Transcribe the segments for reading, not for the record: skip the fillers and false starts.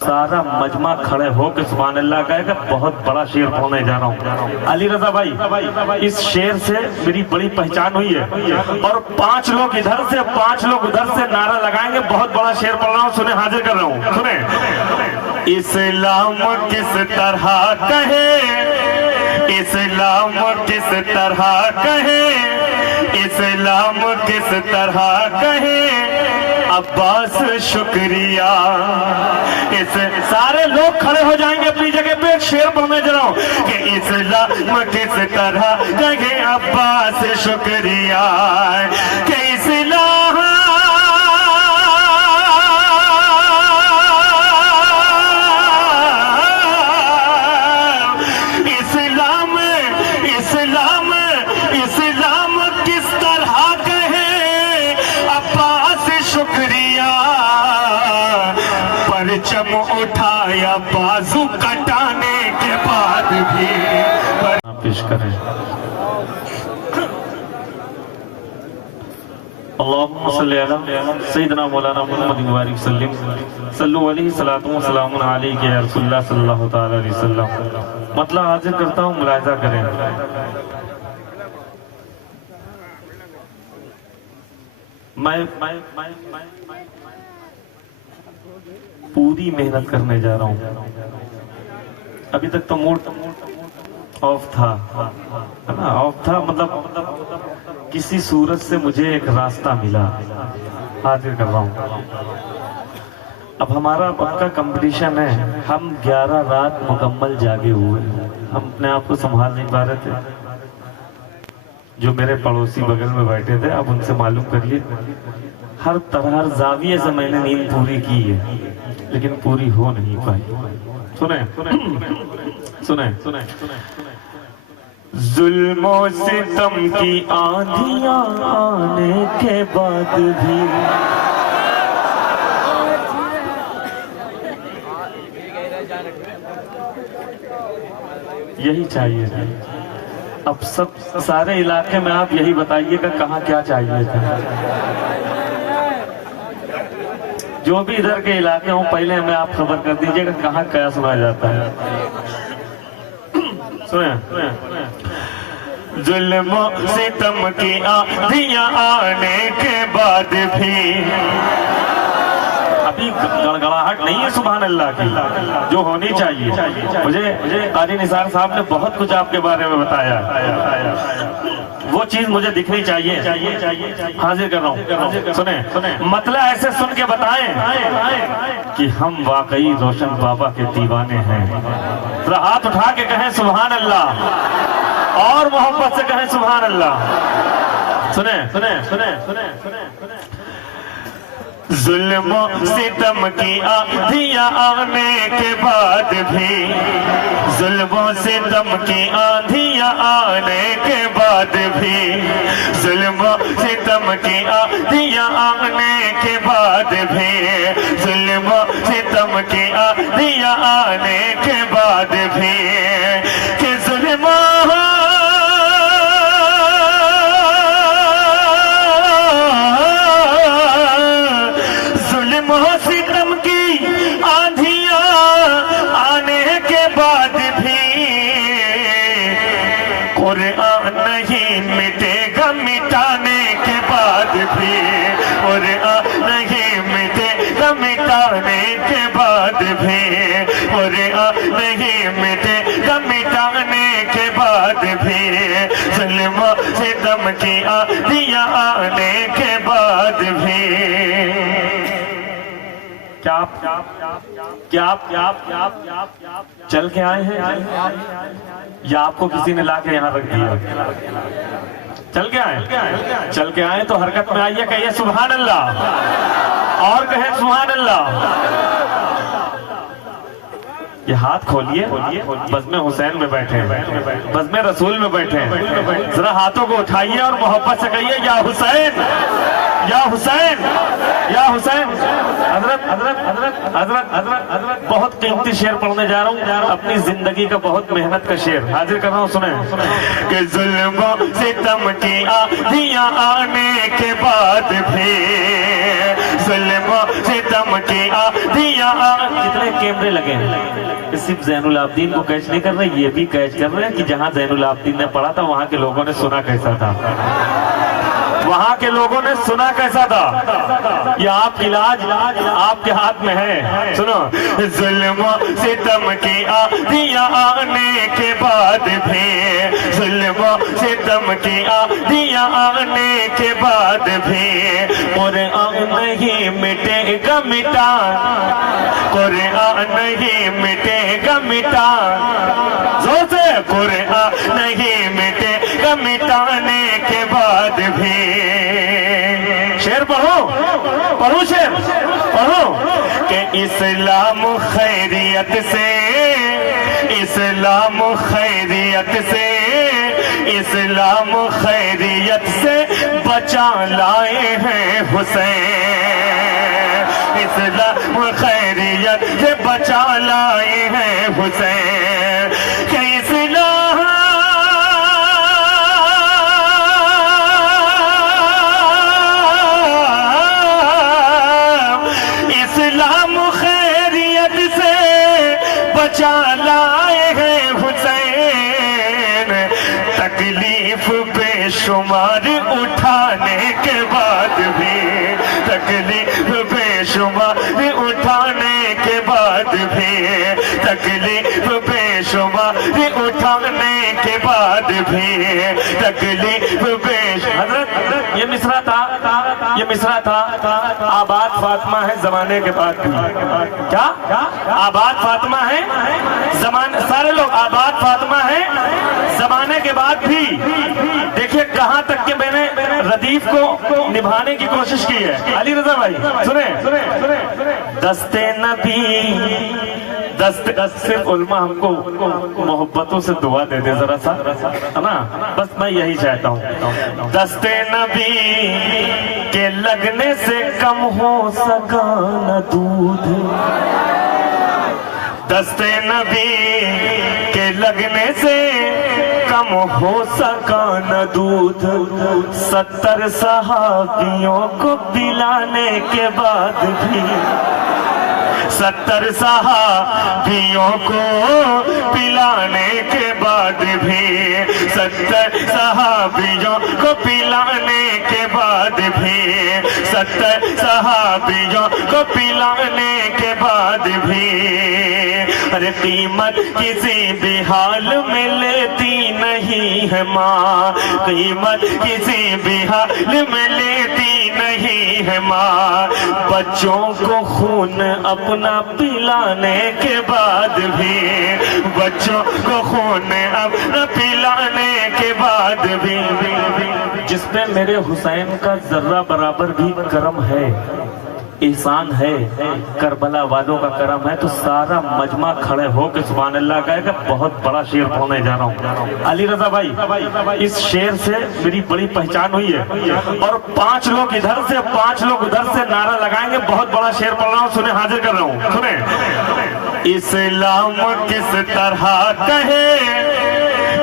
सारा मजमा खड़े हो के सुभान अल्लाह कहेगा। बहुत बड़ा शेर पढ़ने जा रहा हूँ। अली रजा भाई, इस शेर से मेरी बड़ी पहचान हुई है और 5 लोग इधर से 5 लोग उधर से नारा लगाएंगे। बहुत बड़ा शेर पढ़ रहा हूँ, सुने, हाजिर कर रहा हूँ, सुने। इस्लाम किस तरह कहे, इस्लाम किस तरह कहे, इस्लाम किस तरह कहे, अब्बास शुक्रिया। इस सारे लोग खड़े हो जाएंगे अपनी जगह पे। एक शेर पढ़ने जा रहा हूं कि इस्लाम किस तरह कहे, अब्बास शुक्रिया, कि इस्लाम इस्लाम इस्लाम इस्लाम किस तरह कहे, अब्बास शुक्रिया, परचम उठाया बाजू कटाने के बाद भी पेश करें। अल्लाहुम्मा सल्ली अला सय्यिदना मौलाना मुहम्मद मुबारक सल्लिम सल्लल्लाहु अलैहि सलातु व सलाम अलैहि या रसूलुल्लाह सल्लल्लाहु तआला अलैहि वसल्लम। मतलब हाजिर करता हूँ, मुलाहिजा करें। मैं पूरी मेहनत करने जा रहा हूँ। अभी तक तो मूड ऑफ था, है ना, ऑफ था। मतलब किसी सूरत से मुझे एक रास्ता मिला, हाजिर कर रहा हूँ। अब हमारा पक्का कंपटीशन है। हम 11 रात मुकम्मल जागे हुए, हम अपने आप को संभाल नहीं पा रहे थे। जो मेरे पड़ोसी बगल में बैठे थे, अब उनसे मालूम करिए, हर तरह हर जाविये से मैंने नींद पूरी की है, लेकिन पूरी हो नहीं पाई। सुने सुने सुने जुल्मो सितम की आंधियां आने के बाद भी यही चाहिए था। अब सब सारे इलाके में आप यही बताइएगा कहाँ क्या चाहिए था। जो भी इधर के इलाके हों, पहले हमें आप खबर कर दीजिएगा कहाँ क्या सुना जाता है। सुने, जुल्म सितम की आंधियां आने के बाद भी अभी गड़गड़ाहट नहीं है सुभान अल्लाह की, जो होनी चाहिए। मुझे काजी निसार साहब ने बहुत कुछ आपके बारे में बताया, वो चीज मुझे दिखनी चाहिए। हाजिर कर रहा हूँ, सुने। मतलब ऐसे सुन के बताएं कि हम वाकई रोशन बाबा के दीवाने हैं। तो हाथ उठा के कहें सुभान अल्लाह, और मोहब्बत से कहें सुभान अल्लाह। सुने सुने सुने सुने सुने जुल्म सितम की आंधियां आने के बाद भी, जुल्म सितम की आंधियां आने के बाद भी, जुल्म सितम की आंधियां आने के बाद भी, जुल्म सितम की आंधियां आने के बाद भी, कि जुल्म सितम की आंधियां आने के बाद भी, कुरान नहीं मिटेगा मिटाने के बाद भी, कुरान नहीं मिटेगा मिटाने के बाद भी, कुरान नहीं मिटेगा मिटाने के बाद भी, जुल्म सितम की आंधियां आने के बाद भी। क्या आप चल के आए हैं या आपको किसी ने लाके यहाँ रख दिया? चल के आए, चल के आए तो हरकत में आइए, कहिए सुभान अल्लाह, और कहे सुभान अल्लाह। ये हाथ खोलिए, बज़्म हुसैन में बैठे हैं, बज़्म रसूल में बैठे हैं, जरा हाथों को उठाइए और मोहब्बत से कहिए या हुसैन। या हुसैन, या हुसैन। हजरत हजरत हजरत हजरत हजरत हजरत बहुत कीमती शेर पढ़ने जा रहा हूँ, अपनी जिंदगी का बहुत मेहनत का शेर हाजिर कर रहा हूँ, सुने। कि जुल्म सितम की आंधियां आने के बाद भी, जुल्म सितम की आंधियां। कितने कैमरे लगे हैं, सिर्फ जैनुल आबदीन को कैच नहीं कर रहे, ये भी कैच कर रहे हैं कि जहाँ जैनुल आबदीन ने पढ़ा था वहाँ के लोगों ने सुना कैसा था, वहाँ के लोगों ने सुना कैसा था। ये आपकी इलाज आपके हाथ में है, सुनो। जुल्म सितम की आंधियां आने के बाद भी, जुल्म सितम की आंधियां आने के बाद भी, कुरान नहीं मिटेगा मिटा, कुरान नहीं मिटेगा मिटा, जोर से। कुरान नहीं मिटेगा मिटाने के बाद भी। शेर पढ़ो, पढ़ो शेर, पढ़ो। कि इस्लाम खैरियत से, इस्लाम खैरियत से, इस्लाम खैरियत से बचा लाए हैं हुसैन, इस्लाम खैरियत से बचा लाए हैं हुसैन। कि इस्लाम खैरियत से बचा लाए हैं हुसैन, तकलीफ बेशुमार उठाने के बाद भी, तकलीफ बेशुमार उठाने के बाद भी, तकलीफ बेशुमार उठाने के बाद भी, तकलीफ बेश। हजरत ये मिसरा था, ये मिसरा था। आबाद फातिमा है जमाने के बाद भी, क्या आबाद फातिमा है जमाने, सारे लोग आबाद फातिमा है जमाने के बाद भी। देखिए कहां तक के मैंने रदीफ को निभाने की कोशिश की है। अली रजा भाई सुने, सुने, सुने, सुने। दस्ते नबी, सिर्फ उल्मा हमको मोहब्बतों से दुआ दे दे जरा सा, है ना, बस मैं यही चाहता हूँ। दस्ते नबी के लगने से कम हो सका न दूध, दस्ते नबी के लगने से कम हो सका न दूध, 70 सहाबियों को पिलाने के बाद भी, 70 सहाबियों को पिलाने के बाद भी, 70 सहाबियों को पिलाने के बाद भी, 70 सहाबियों को पिलाने के बाद भी। अरे कीमत किसी भी हाल में लेती नहीं है माँ, कीमत किसी भी हाल में लेती नहीं है माँ, बच्चों को खून अपना पिलाने के बाद भी, बच्चों को खून अपना पिलाने के बाद भी। जिसमें मेरे हुसैन का जर्रा बराबर भी करम है, एहसान है, करबला वालों का करम है, तो सारा मजमा खड़े हो के सुभान अल्लाह कहेगा। बहुत बड़ा शेर पढ़ने जा रहा हूँ अली रजा भाई, इस शेर से मेरी बड़ी पहचान हुई है, और 5 लोग इधर से 5 लोग उधर से नारा लगाएंगे। बहुत बड़ा शेर पढ़ रहा हूँ, सुने, हाजिर कर रहा हूँ, सुने। इस्लाम किस तरह कहे,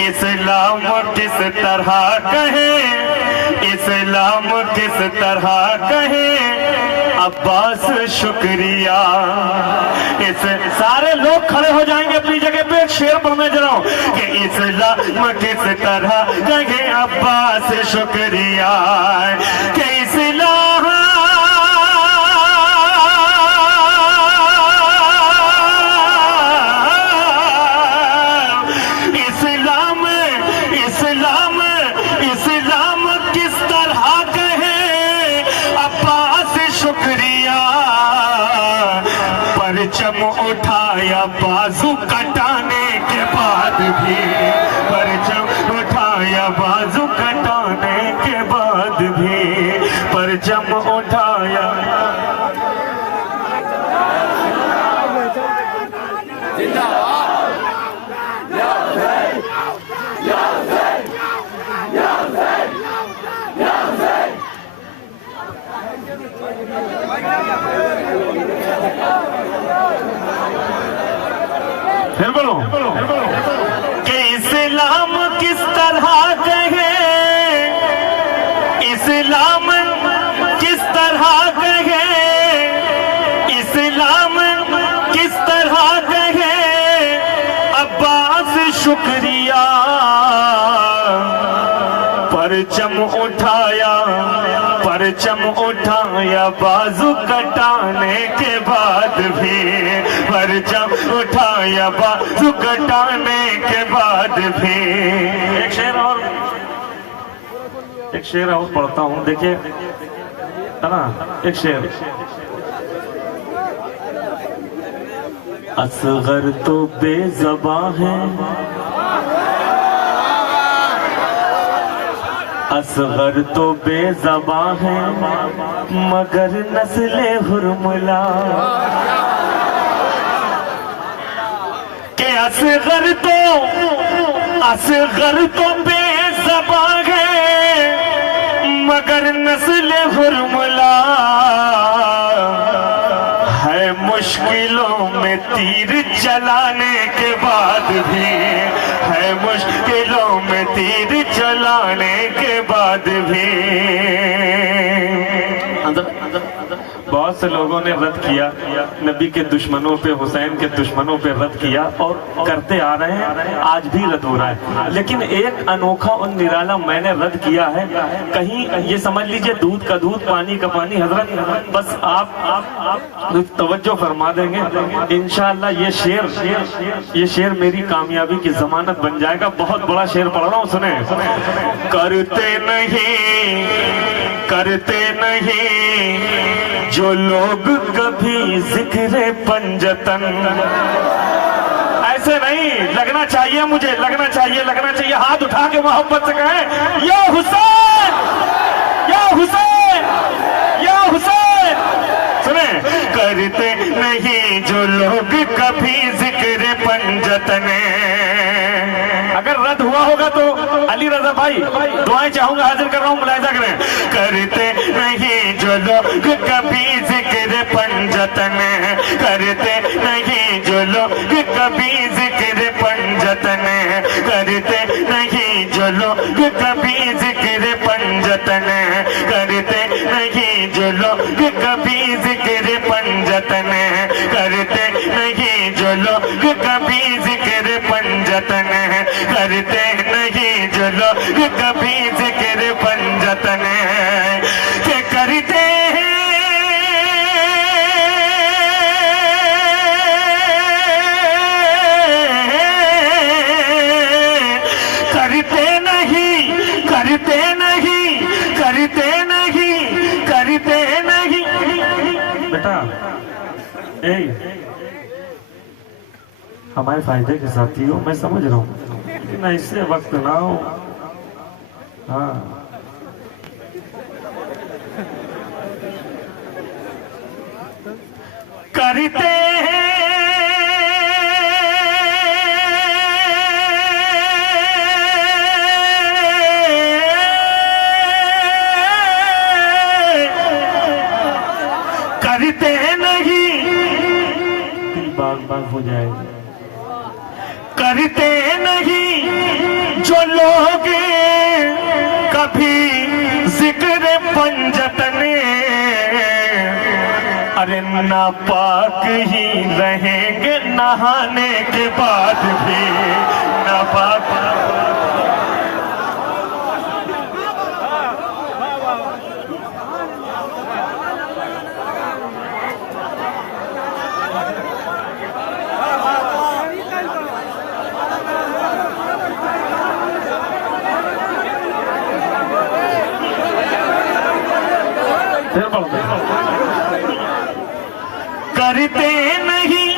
इस्लाम किस तरह कहे, इस्लाम किस तरह कहे, अब्बास शुक्रिया। इस सारे लोग खड़े हो जाएंगे अपनी जगह पे, एक शेर पढ़ने जा रहा हूं कि इस्लाम किस तरह कहे, अब्बास शुक्रिया। कि इस्लाम इस्लाम इस्लाम इस्लाम किस तरह कहे, अब्बास शुक्रिया। परचम उठाया बाजू कटाने के बाद भी, परचम उठाया बाजू कटाने के बाद भी, परचम उठाया। फिर बोलो कि इस्लाम किस तरह कहे, इस्लाम किस तरह कहे, इस्लाम किस तरह कहे, अब्बास शुक्रिया परचम उठाया, परचम उठाया बाजू कटाने के बाद भी, परचम उठाया बाजू कटाने के बाद भी। एक शेर और, एक शेर और पढ़ता हूं, देखिए है ना, एक शेर। असगर तो बेज़बां है, असगर तो बेज़बां है, मगर नस्ले हुर्मुला। के असगर तो बेज़बां है, मगर नस्ले हुर्मुला। है मुश्किलों में तीर चलाने के बाद भी, है मुश्किलों में तीर चलाने के बाद भी। बहुत से लोगों ने रद्द किया, नबी के दुश्मनों पे, हुसैन के दुश्मनों पे रद्द किया और करते आ रहे हैं, आज भी रद्द हो रहा है। लेकिन एक अनोखा और निराला मैंने रद्द किया है। कहीं ये समझ लीजिए दूध का दूध, पानी का पानी। हजरत बस आप तवज्जो फरमा देंगे, इंशाअल्लाह ये शेर मेरी कामयाबी की जमानत बन जाएगा। बहुत बड़ा शेर पढ़ रहा हूँ, सुने। करते नहीं जो लोग कभी जिक्र पंजतन। ऐसे नहीं लगना चाहिए, मुझे लगना चाहिए। हाथ उठा के मोहब्बत से कहें, या हुसैन, या हुसैन, या हुसैन। सुने, करते नहीं जो लोग कभी जिक्र पंजतन। अगर रद्द हुआ होगा तो अली रजा भाई दुआएं चाहूंगा, हाजिर कर रहा हूं, मुलाहिजा करें। करते नहीं जो लोग कभी जिक्र पंजतन, करते नहीं जो लोग कभी जिक्र पंजतन, करते नहीं जो लोग कभी जिक्र पंजतन, करते नहीं जो लोग कभी जिक्र पंजतन, करते नहीं जो लोग कभी जिक्र पंजतन, करते नहीं जो लोग कभी जिक्र पंजतन। के करते हैं, करते नहीं, करते नहीं, करते नहीं, करते नहीं। बेटा हमारे फायदे के साथी हो, मैं समझ रहा हूँ, लेकिन ऐसे वक्त ना हो। हाँ, करते हैं करते नहीं, दिल बाग बाग हो जाएगा। करते नहीं जो लोग कभी जिक्र पंजतन, अरे नापाक ही रहेंगे नहाने के बाद भी, नापाक। करते नहीं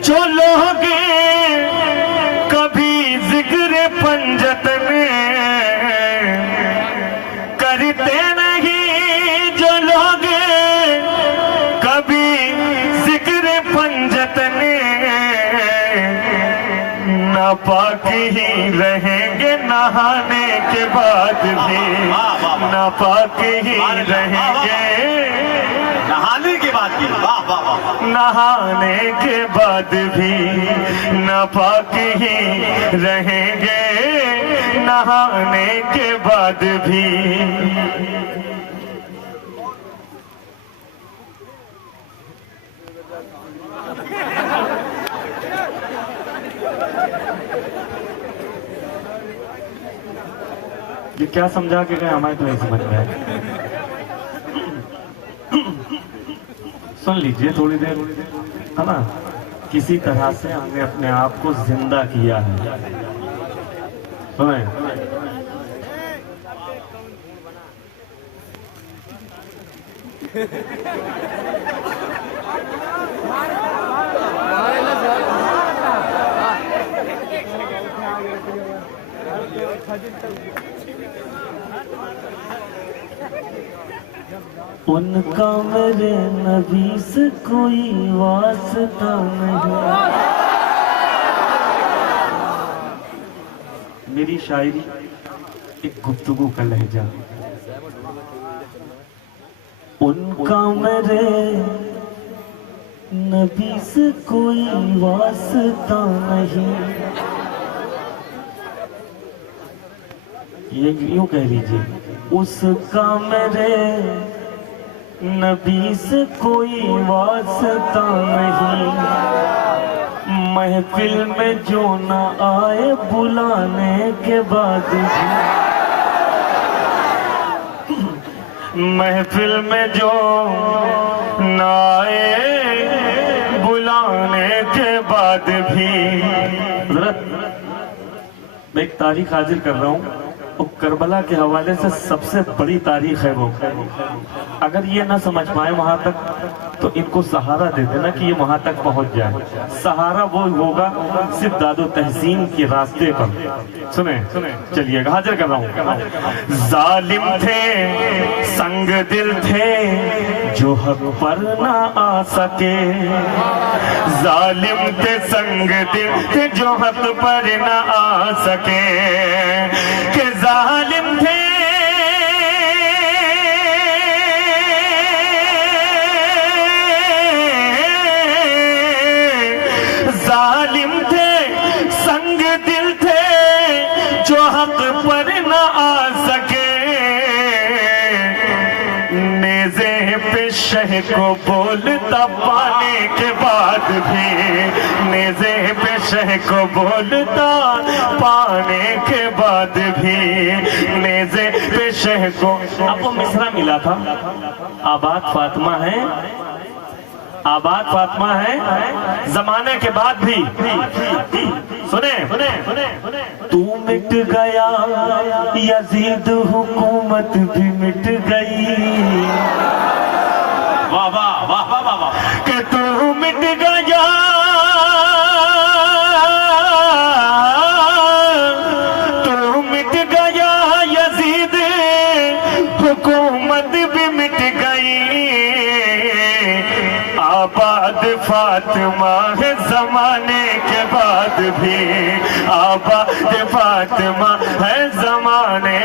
जो लोग कभी जिक्र पंजतन, करते नहीं जो लोग कभी जिक्र पंजतन, नापाक ही रहेंगे नहाने के बाद भी, नापाक ही रहेंगे नहाने के बाद। बात की, वाह वाह वाह। नहाने के बाद भी नापाक ही रहेंगे, नहाने के बाद भी। ये क्या समझा के गए हमारे तो नहीं समझ में आया। सुन लीजिए थोड़ी देर, है ना। किसी तरह से हमने अपने आप को जिंदा किया है, सुने। उनका मेरे नबी से कोई वास्ता नहीं। मेरी शायरी एक गुफ्तगू का लहजा। उनका मेरे नबी से कोई वास्ता नहीं, ये यूं कह लीजिए। उसका मेरे नबी से कोई वास्ता नहीं, महफिल में जो न आए बुलाने के बाद भी, महफिल में जो न आए बुलाने के बाद भी। मैं एक तारीख हाजिर कर रहा हूँ, वो करबला के हवाले से सबसे बड़ी तारीख है वो। अगर ये ना समझ पाए वहां तक तो इनको सहारा दे देना कि ये वहां तक पहुंच जाए। सहारा वो होगा सिर्फ दादो तहसीन के रास्ते पर। सुने चलिएगा, हाजिर कर रहा हूँ। जालिम थे संग दिल थे जो हक पर ना आ सके, जालिम थे संग दिल थे जो हक पर ना आ सके, के जालिम थे जालिम थे संग दिल थे जो हक पर न आ सके, नेज़े पे शह को बोलता पाने के बाद भी, नेज़े पे शह को बोलता पाने के बाद भी, नेज़े पे शह को। आपको मिसरा मिला था, आबाद फातिमा है, आबाद फातिमा है जमाने के बाद भी। सुने सुने सुने तू मिट गया यजीद हुकूमत भी मिट गई, वाह वाह वाह वाह वाह वाह। कि तू मिट गया तू मिट गया यजीद हुकूमत भी मिट गई, आबाद फातिमा है जमाने के बाद भी, आबाद फातिमा है जमाने